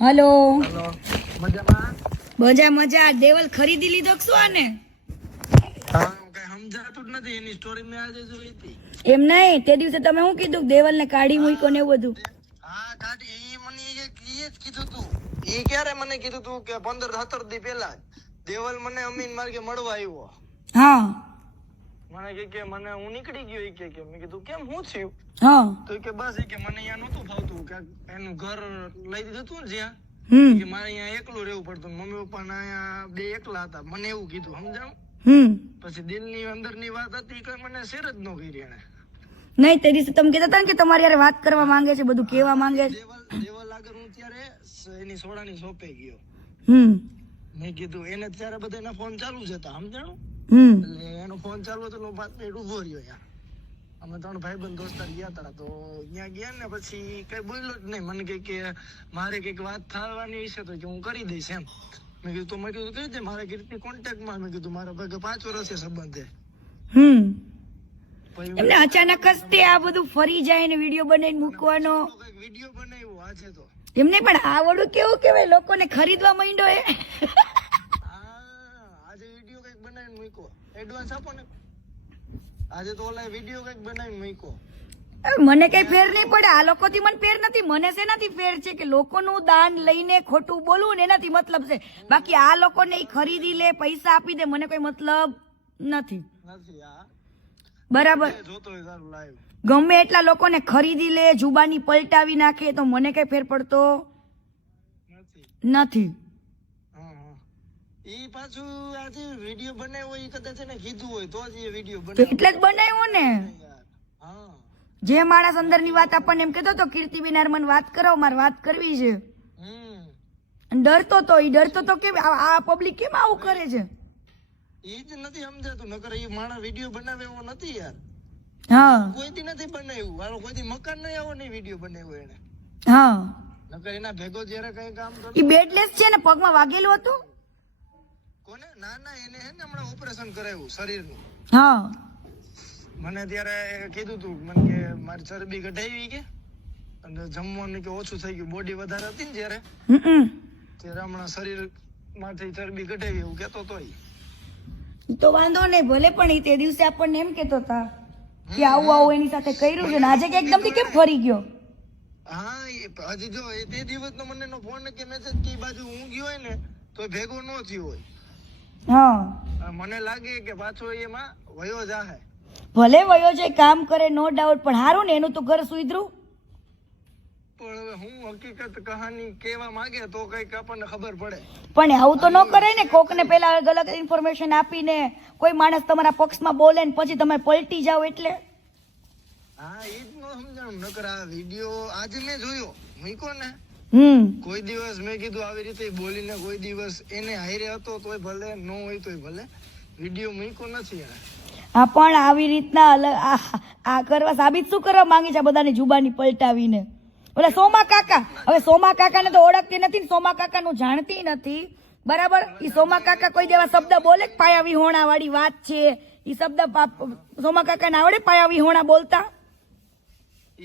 Hello hello मजाમાં मजा मजा देवल खरीदी લીધો કે શું આને હા કઈ સમજાતું જ નથી એની સ્ટોરી મેં આજે જોઈ હતી એમ નહીં તે દિવસે તમે શું કીધું દેવલ ને કાઢી મૂક્યો ને એવું બધું હા કાઢી ઈ મને એ જ કીધું તું ઈ ક્યારે મને કીધું તું કે 15-17 દી પહેલા દેવલ મને અમીન માર્ગે મળવા આવ્યો હા મને કે મને હું નીકળી ગયો ઈ કે મેં કીધું કેમ હું થયું હા તો કે બસ ઈ કે મને અહીંયા નહોતું ફાવતું કે એનું ઘર લઈ દીધું તું ને જ્યાં કે મારે અહીંયા એકલું રહેવું પડતું મમ્મી પપ્પા ના અહીંયા બે એકલા હતા મને એવું કીધું સમજાણું પછી દિલની અંદરની વાત હતી કે મને શેર જ ન કરી એને નહીં તે દિવસે તમે કહેતા હતા ને કે તમારી યાર વાત કરવા માંગે છે બધું કહેવા માંગે છે દેવલ આગળ હું ત્યારે એની સોડાની શોપે ગયો મેં કીધું એને ત્યારે બધાના ફોન ચાલુ જ હતા સમજાણું એટલે એનો ફોન ચાલુ હતો એટલે 5 મિનિટ ઉભો રહ્યો ત્યાં અમે 3 ભાઈબંધ દોસ્તાર ગયા હતા તો ત્યાં ગયા ને પછી કઈ બોલ્યો જ નહીં મને કે મારે કઈક વાત થવાની હશે તો કે હું કરી દઈશ એમ મેં કીધું તો મેં કીધું કહી દે મારા કીર્તિ કોન્ટેક્ટમાં મેં કીધું મારા ભાગે 5 વર્ષે સંબંધ છે એમને અચાનક જ તે આ બધું ફરી જાય ને વિડીયો બનાવીને મૂકવાનો વિડીયો બનાવ્યો આજે તો એમને પણ આવડું કેવું કેવાય લોકોને ખરીદવા માંડ્યો એ આજે વિડીયો કઈક બનાવીને મૂક્યો એડવાન્સ આપો ને આજે તો ઓલા વિડીયો કઈક બનાવીને મૂક્યો મને કઈ ફેર નહીં પડે આ લોકોથી મને ફેર નથી મને શેનાથી ફેર છે કે લોકોનું દાન લઈને ખોટું બોલવું ને એનાથી મતલબ છે બાકી આ લોકોને ઈ ખરીદી લે પૈસા આપી દે મને કોઈ મતલબ નથી બરાબર ગમે એટલા લોકોને ખરીદી લે જુબાની પલટાવી નાખે તો મને કઈ ફેર પડતો નથી ઈ પાછું આજે વિડિયો બનાવ્યો ઈ કદાચ એને કીધું હોય તો જ એ વિડિયો બનાવ્યો એટલે જ બનાવ્યો ને જે માણસ અંદરની વાત આપણને એમ કહેતો તો કીર્તિબેન યાર મને વાત કરો મારે વાત કરવી છે ડરતો તો કેમ આ પબ્લિક કેમ આવું કરે છે ઈ જ નથી સમજાતું નકર ઈ માણસ વિડિયો બનાવે એવો નથી યાર હા કોઈથી નથી બનાવ્યું મારો કોઈથી મકાન નહીં આવો નહીં વિડિયો બનાવ્યો એને હા નકર એના ભેગો જ્યારે કઈ કામ કરતો ઈ બેડલેસ છે ને પગમાં વાગેલું હતું કોને ના એને હે ને હમણાં ઓપરેશન કરાવ્યું શરીરનું હા મને ત્યારે કીધું તું મને કે મારી ચરબી ઘટાવી કે અને જમવાનું કે ઓછું થઈ ગયું બોડી વધારે હતી ને જ્યારે હમણાં શરીર માંથી ચરબી ઘટાવી એવું કેતો તો તો વાંધો નહીં ભલે પણ ઈ તે દિવસે આપણને એમ કેતો હતા કે આવું એની સાથે કર્યું છે ને આજે કે એકદમ થી કેમ ફરી ગયો હા હજી જો એ તે દિવસનો મને નો ફોન કે મેસેજ કે બાજુ હું ગયો હોય ને તો ભેગો ન થયો હોય હા મને લાગે કે પાછો એમાં વયો જાહે ભલે વયો જાય કામ કરે નો ડાઉટ પણ હારું ને એનું તો ઘર સુધરું પણ હું હકીકત કહાની કેવા માંગે તો કઈક આપણને ખબર પડે પણ આવું તો ન કરે ને કોકને પેલા ગલત ઇન્ફોર્મેશન આપીને કોઈ માણસ તમારા પક્ષમાં બોલે ને પછી તમે પલટી જાઓ એટલે હા એ જ ન સમજાણું નકર આ વિડિયો આજે મેં જોયો મૂક્યો ને કોઈ દિવસ મેં કીધું આવી રીતે બોલીને કોઈ દિવસ એને હારે હતો તોય ભલે ન હોય તોય ભલે વિડિયો મૂક્યો નથી એને હા પણ આવી રીતના આ કરવા સાબિત શું કરવા માંગે છે બધાની જુબાની પલટાવીને ઓલા સોમા કાકા હવે સોમા કાકાને તો ઓળખતી નથી ને સોમા કાકાનું જાણતી નથી બરાબર ઈ સોમા કાકા કોઈ જેવા શબ્દ બોલે પાયા વિહોણા વાળી વાત છે ઈ શબ્દ સોમા કાકાને આવડે પાયા વિહોણા બોલતા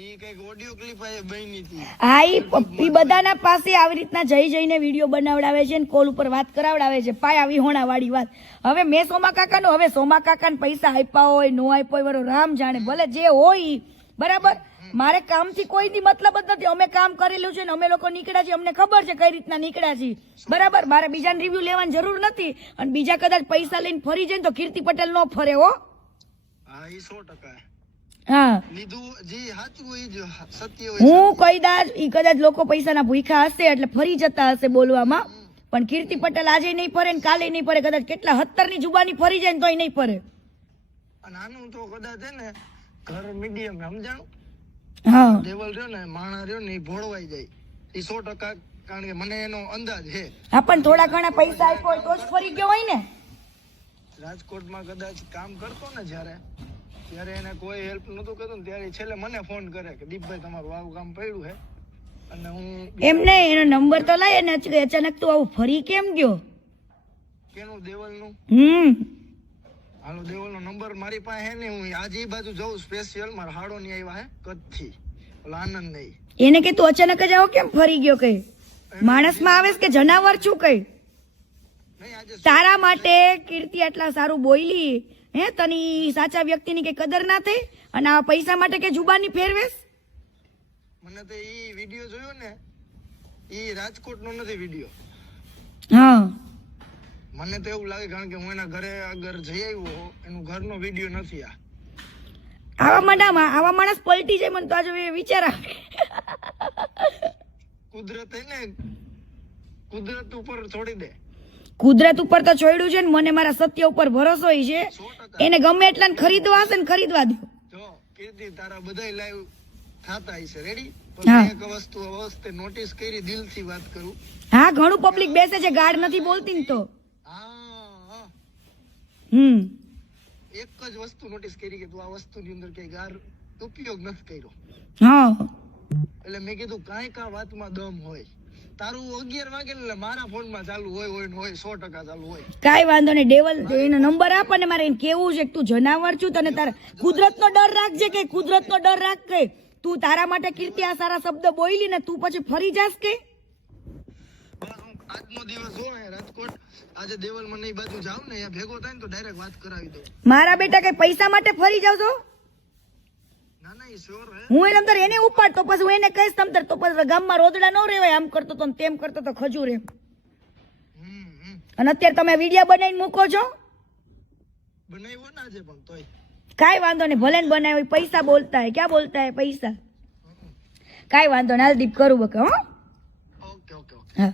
ઈ કઈક ઓડિયો ક્લિપ આ બની હતી હા ઈ બધાના પાસે આવી રીતના જઈને વિડીયો બનાવડાવે છે ને કોલ ઉપર વાત કરાવડાવે છે પાયા વિહોણા વાળી વાત હવે મેં સોમા કાકાને પૈસા આપ્યા હોય નો આપ્યા હોય બરો રામ જાણે ભલે જે હોય બરાબર મારે કામથી કોઈ મતલબ જ નથી અમે કામ કરેલું છે ને અમે લોકો નીકળ્યા છીએ અમને ખબર છે કઈ રીતના નીકળ્યા છીએ બરાબર મારે બીજાને રિવ્યુ લેવાની જરૂર નથી અને બીજા કદાચ પૈસા લઈને ફરી જાય ને તો કીર્તિ પટેલ નો ફરે હો હા ઈ 100% હા લીધું જે સાચું હોય જો સત્ય હોય હું કદાચ લોકો પૈસાના ભૂખા હશે એટલે ફરી જતા હશે બોલવામાં પણ કીર્તિ પટેલ આજે નહીં ફરે ને કાલે નહીં ફરે કદાચ કેટલા 17 ની જુબાની ફરી જાય ને તોય નહીં ફરે અને આનું તો કદાચ છે ને ઘર મીડિયમ સમજાણું હા લેવલ રહ્યો ને માણા રહ્યો ને એ ભોળવાઈ જાય એ 100% કારણ કે મને એનો અંદાજ છે હા પણ થોડા ઘણા પૈસા આપ્યો હોય તો જ ફરી ગયો હોય ને રાજકોટમાં કદાચ કામ કરતો ને જ્યારે એને કોઈ હેલ્પ નતું કરતું ને ત્યારે છેલ્લે મને ફોન કરે કે દીપભાઈ તમારું આવું કામ પડ્યું હે અને હું એમ નહીં એનો નંબર તો લાય ને અચાનક તું આવું ફરી કેમ ગયો કેનું દેવલનું હાલો દેવલનો નંબર મારી પાસે હે ને હું આજે એ બાજુ જઉં સ્પેશિયલ મારા હાડો ની આવ્યા હે કચ્છથી ઓલા આનંદ નહીં એને કે તું અચાનક જ આવો કેમ ફરી ગયો કઈ માણસમાં આવેસ કે જનાવર છું કઈ? નહીં આજે તારા માટે કીર્તિ આટલા સારું બોલી, હે તની સાચા વ્યક્તિની કે કદર ના થઈ, અને આ પૈસા માટે કે જુબાની ફેરવેશ? મને તો ઈ વિડિયો જોયો ને, ઈ રાજકોટ નો નથી વિડિયો. હા મને તો એવું લાગે કારણ કે હું એના ઘરે અગર જઈ આવ્યો, એનું ઘરનો વિડિયો નથી આ. આવા માણસ પલટી જાય, મને તો આજે વિચાર આવે. કુદરત હે ને, કુદરત ઉપર છોડી દે. કુદરત ઉપર તો છોડ્યું છે ને, મને મારા સત્ય ઉપર ભરોસો છે. 100%. એને ગમે એટલા ખરીદવા હશે ને ખરીદવા દો. જો કીર્તિ તારા બધાય લાઈવ થાતા હશે, રેડી? હા. પણ એક વસ્તુ અવસ્તે નોટિસ કરી, દિલથી વાત કરું. હા ઘણું પબ્લિક બેસે છે, ગાઢ નથી બોલતી ને તો. હા એક જ વસ્તુ નોટિસ કરી કે તું આ વસ્તુની અંદર કઈ ગાર ઉપયોગ નથી કર્યો. હા એટલે મેં કીધું કાંઈ કા વાતમાં દમ હોય. તારું 11 વાગે એટલે મારા ફોનમાં ચાલુ હોય ને હોય, 100% ચાલુ હોય. કાઈ વાંધો નહીં, ડેવલ એનો નંબર આપ, અને મારે એને કેવું છે કે તું જનાવર છું, તને તારા કુદરતનો ડર રાખજે, કે કુદરતનો ડર રાખ. કે તું તારા માટે કીર્તિ આ સારા શબ્દ બોલી ને તું પછી ફરી જાસ કે? બસ હું આજનો દિવસ જો અહીંયા રાજકોટ, આજે દેવલ મને એ બાજુ જાવ ને, અહીંયા ભેગો થાય ને તો ડાયરેક્ટ વાત કરાવી દઉં. મારા બેટા કઈ પૈસા માટે ફરી જાવ છો? ના ના, એ શ્યોર હે. હું એને અંદર એને ઉપાડ તો પછી હું એને કહીશ તમતર, તો પછી ગામમાં રોદડા ન રહેવાય, આમ કરતો તો ને તેમ કરતો તો ખજૂર એમ. અને અત્યારે તમે વિડીયો બનાવીને મૂકો છો, બનાવ્યો ને આજે પણ તોય કાઈ વાંધો નહીં, ભલે ને બનાવ્યો, પૈસા બોલતા હે, ક્યાં બોલતા હે પૈસા. કાઈ વાંધો નહીં, હાલ દીપ કરું બકે. હો ઓકે ઓકે ઓકે. હા.